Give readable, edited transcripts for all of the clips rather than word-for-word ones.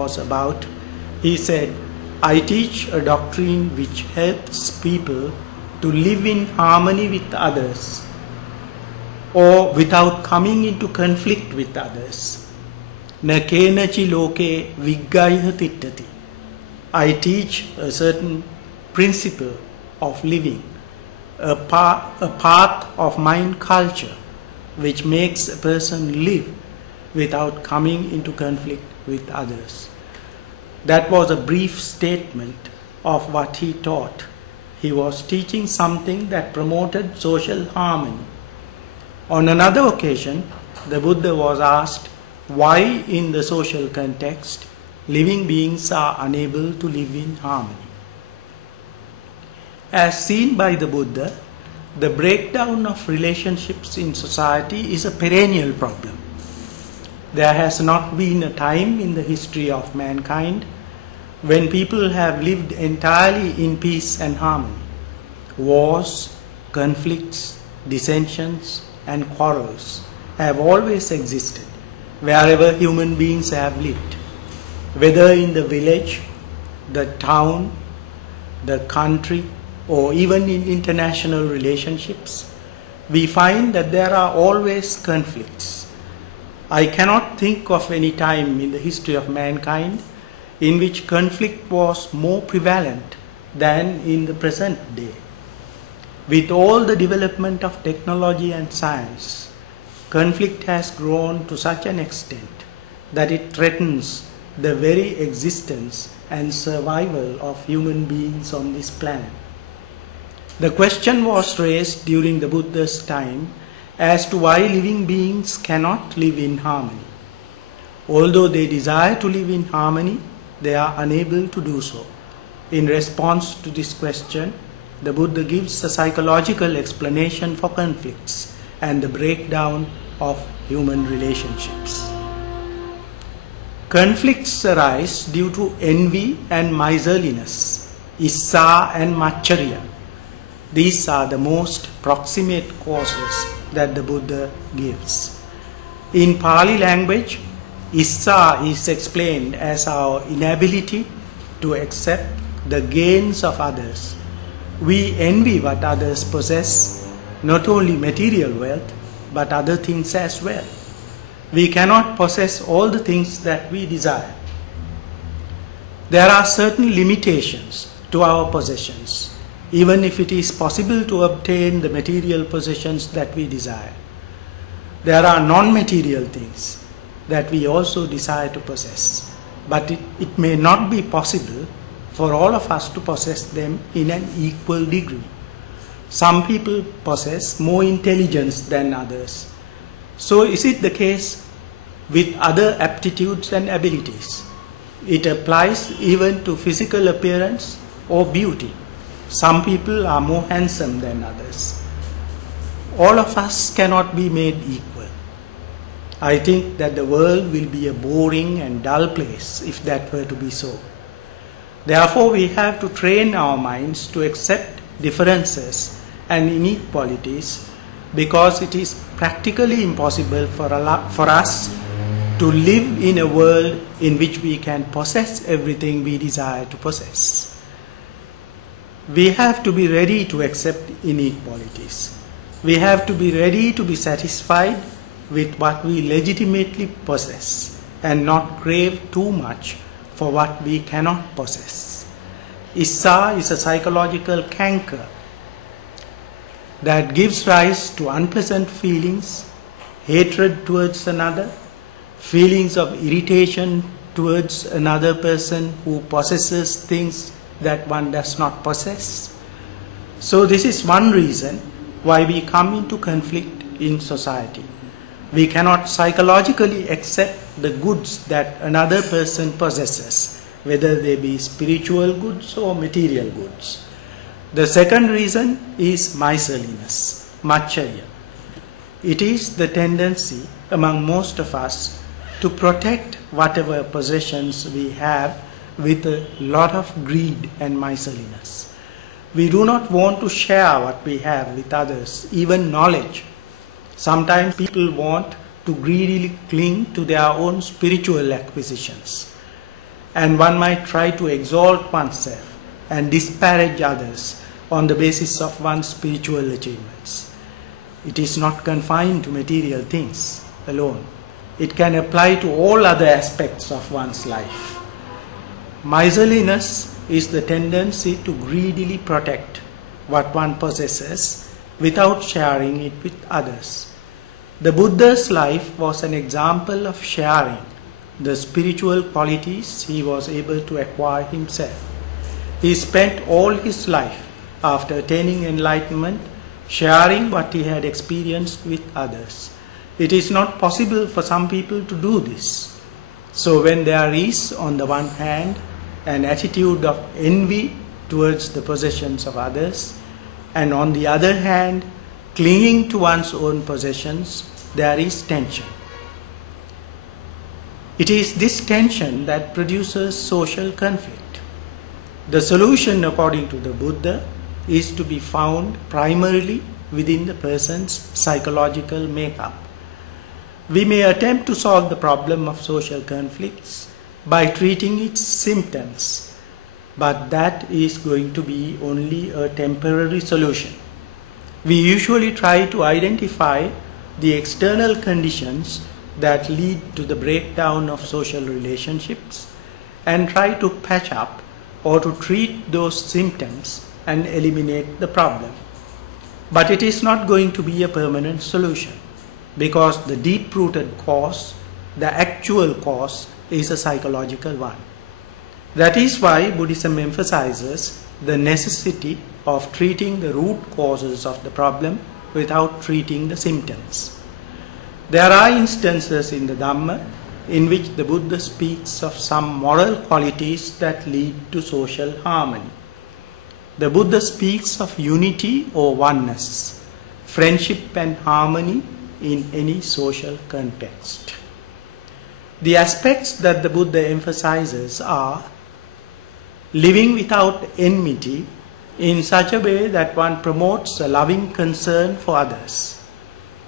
was about, he said, "I teach a doctrine which helps people to live in harmony with others or without coming into conflict with others. Na kenachi loke viggayha tittati." I teach a certain principle of living, a path of mind culture which makes a person live without coming into conflict with others. That was a brief statement of what he taught. He was teaching something that promoted social harmony. On another occasion, the Buddha was asked why in the social context living beings are unable to live in harmony. As seen by the Buddha, the breakdown of relationships in society is a perennial problem. There has not been a time in the history of mankind when people have lived entirely in peace and harmony. Wars, conflicts, dissensions, and quarrels have always existed wherever human beings have lived, whether in the village, the town, the country, or even in international relationships. We find that there are always conflicts. I cannot think of any time in the history of mankind in which conflict was more prevalent than in the present day. With all the development of technology and science, conflict has grown to such an extent that it threatens the very existence and survival of human beings on this planet. The question was raised during the Buddha's time as to why living beings cannot live in harmony. Although they desire to live in harmony, they are unable to do so. In response to this question, the Buddha gives a psychological explanation for conflicts and the breakdown of human relationships. Conflicts arise due to envy and miserliness, issa and maccharya. These are the most proximate causes that the Buddha gives. In Pali language, issa is explained as our inability to accept the gains of others. We envy what others possess, not only material wealth, but other things as well. We cannot possess all the things that we desire. There are certain limitations to our possessions, even if it is possible to obtain the material possessions that we desire. There are non-material things that we also desire to possess, but it may not be possible for all of us to possess them in an equal degree. Some people possess more intelligence than others. So is it the case with other aptitudes and abilities? It applies even to physical appearance or beauty. Some people are more handsome than others. All of us cannot be made equal. I think that the world will be a boring and dull place if that were to be so. Therefore, we have to train our minds to accept differences and inequalities, because it is practically impossible for us to live in a world in which we can possess everything we desire to possess. We have to be ready to accept inequalities. We have to be ready to be satisfied with what we legitimately possess and not crave too much for what we cannot possess. Issa is a psychological canker that gives rise to unpleasant feelings, hatred towards another, feelings of irritation towards another person who possesses things that one does not possess. So this is one reason why we come into conflict in society. We cannot psychologically accept the goods that another person possesses, whether they be spiritual goods or material goods. The second reason is miserliness, maccharya. It is the tendency among most of us to protect whatever possessions we have with a lot of greed and miserliness. We do not want to share what we have with others, even knowledge. Sometimes people want to greedily cling to their own spiritual acquisitions. and one might try to exalt oneself and disparage others on the basis of one's spiritual achievements. It is not confined to material things alone. It can apply to all other aspects of one's life. Miserliness is the tendency to greedily protect what one possesses without sharing it with others. The Buddha's life was an example of sharing the spiritual qualities he was able to acquire himself. He spent all his life, after attaining enlightenment, sharing what he had experienced with others. It is not possible for some people to do this. So when there is, on the one hand, an attitude of envy towards the possessions of others, and on the other hand, clinging to one's own possessions, there is tension. It is this tension that produces social conflict. The solution, according to the Buddha, is to be found primarily within the person's psychological makeup. We may attempt to solve the problem of social conflicts by treating its symptoms, but that is going to be only a temporary solution. We usually try to identify the external conditions that lead to the breakdown of social relationships and try to patch up or to treat those symptoms and eliminate the problem. But it is not going to be a permanent solution, because the deep-rooted cause, the actual cause, is a psychological one. That is why Buddhism emphasizes the necessity of treating the root causes of the problem without treating the symptoms. There are instances in the Dhamma in which the Buddha speaks of some moral qualities that lead to social harmony. The Buddha speaks of unity or oneness, friendship and harmony in any social context. The aspects that the Buddha emphasizes are living without enmity in such a way that one promotes a loving concern for others.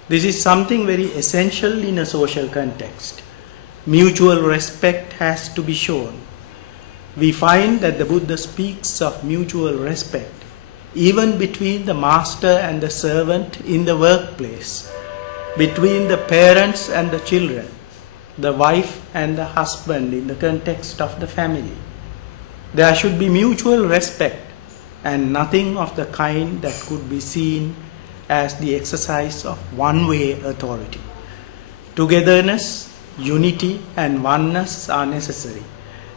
This is something very essential in a social context. Mutual respect has to be shown. We find that the Buddha speaks of mutual respect even between the master and the servant in the workplace, between the parents and the children, the wife and the husband in the context of the family. There should be mutual respect and nothing of the kind that could be seen as the exercise of one-way authority. Togetherness, unity and oneness are necessary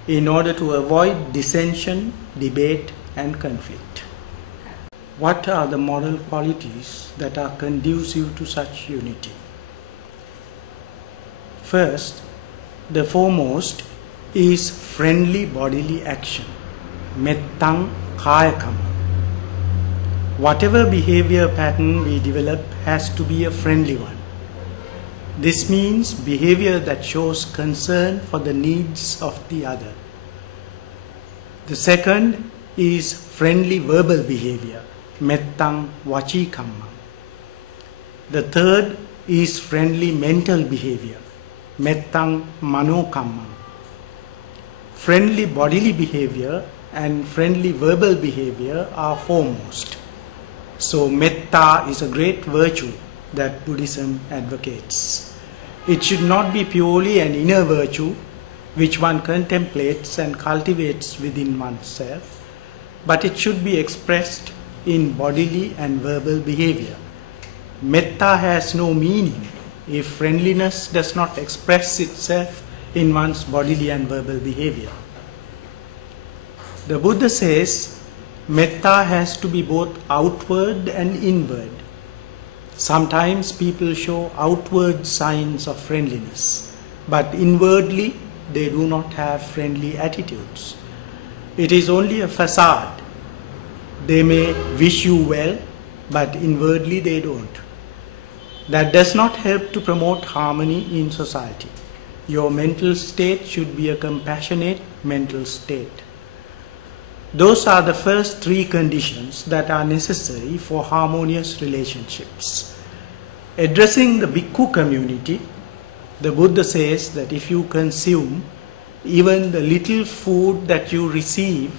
in order to avoid dissension, debate and conflict. What are the moral qualities that are conducive to such unity? First, the foremost is friendly bodily action, mettang kayakam. Whatever behavior pattern we develop has to be a friendly one. This means behavior that shows concern for the needs of the other. The second is friendly verbal behavior, mettang vachikamma. The third is friendly mental behavior, mettang manokamma. Friendly bodily behavior and friendly verbal behavior are foremost. So metta is a great virtue that Buddhism advocates. It should not be purely an inner virtue which one contemplates and cultivates within oneself, but it should be expressed in bodily and verbal behavior. Metta has no meaning if friendliness does not express itself in one's bodily and verbal behavior. The Buddha says metta has to be both outward and inward. Sometimes people show outward signs of friendliness, but inwardly they do not have friendly attitudes. It is only a facade. They may wish you well, but inwardly they don't. That does not help to promote harmony in society. Your mental state should be a compassionate mental state. Those are the first three conditions that are necessary for harmonious relationships. Addressing the bhikkhu community, the Buddha says that if you consume even the little food that you receive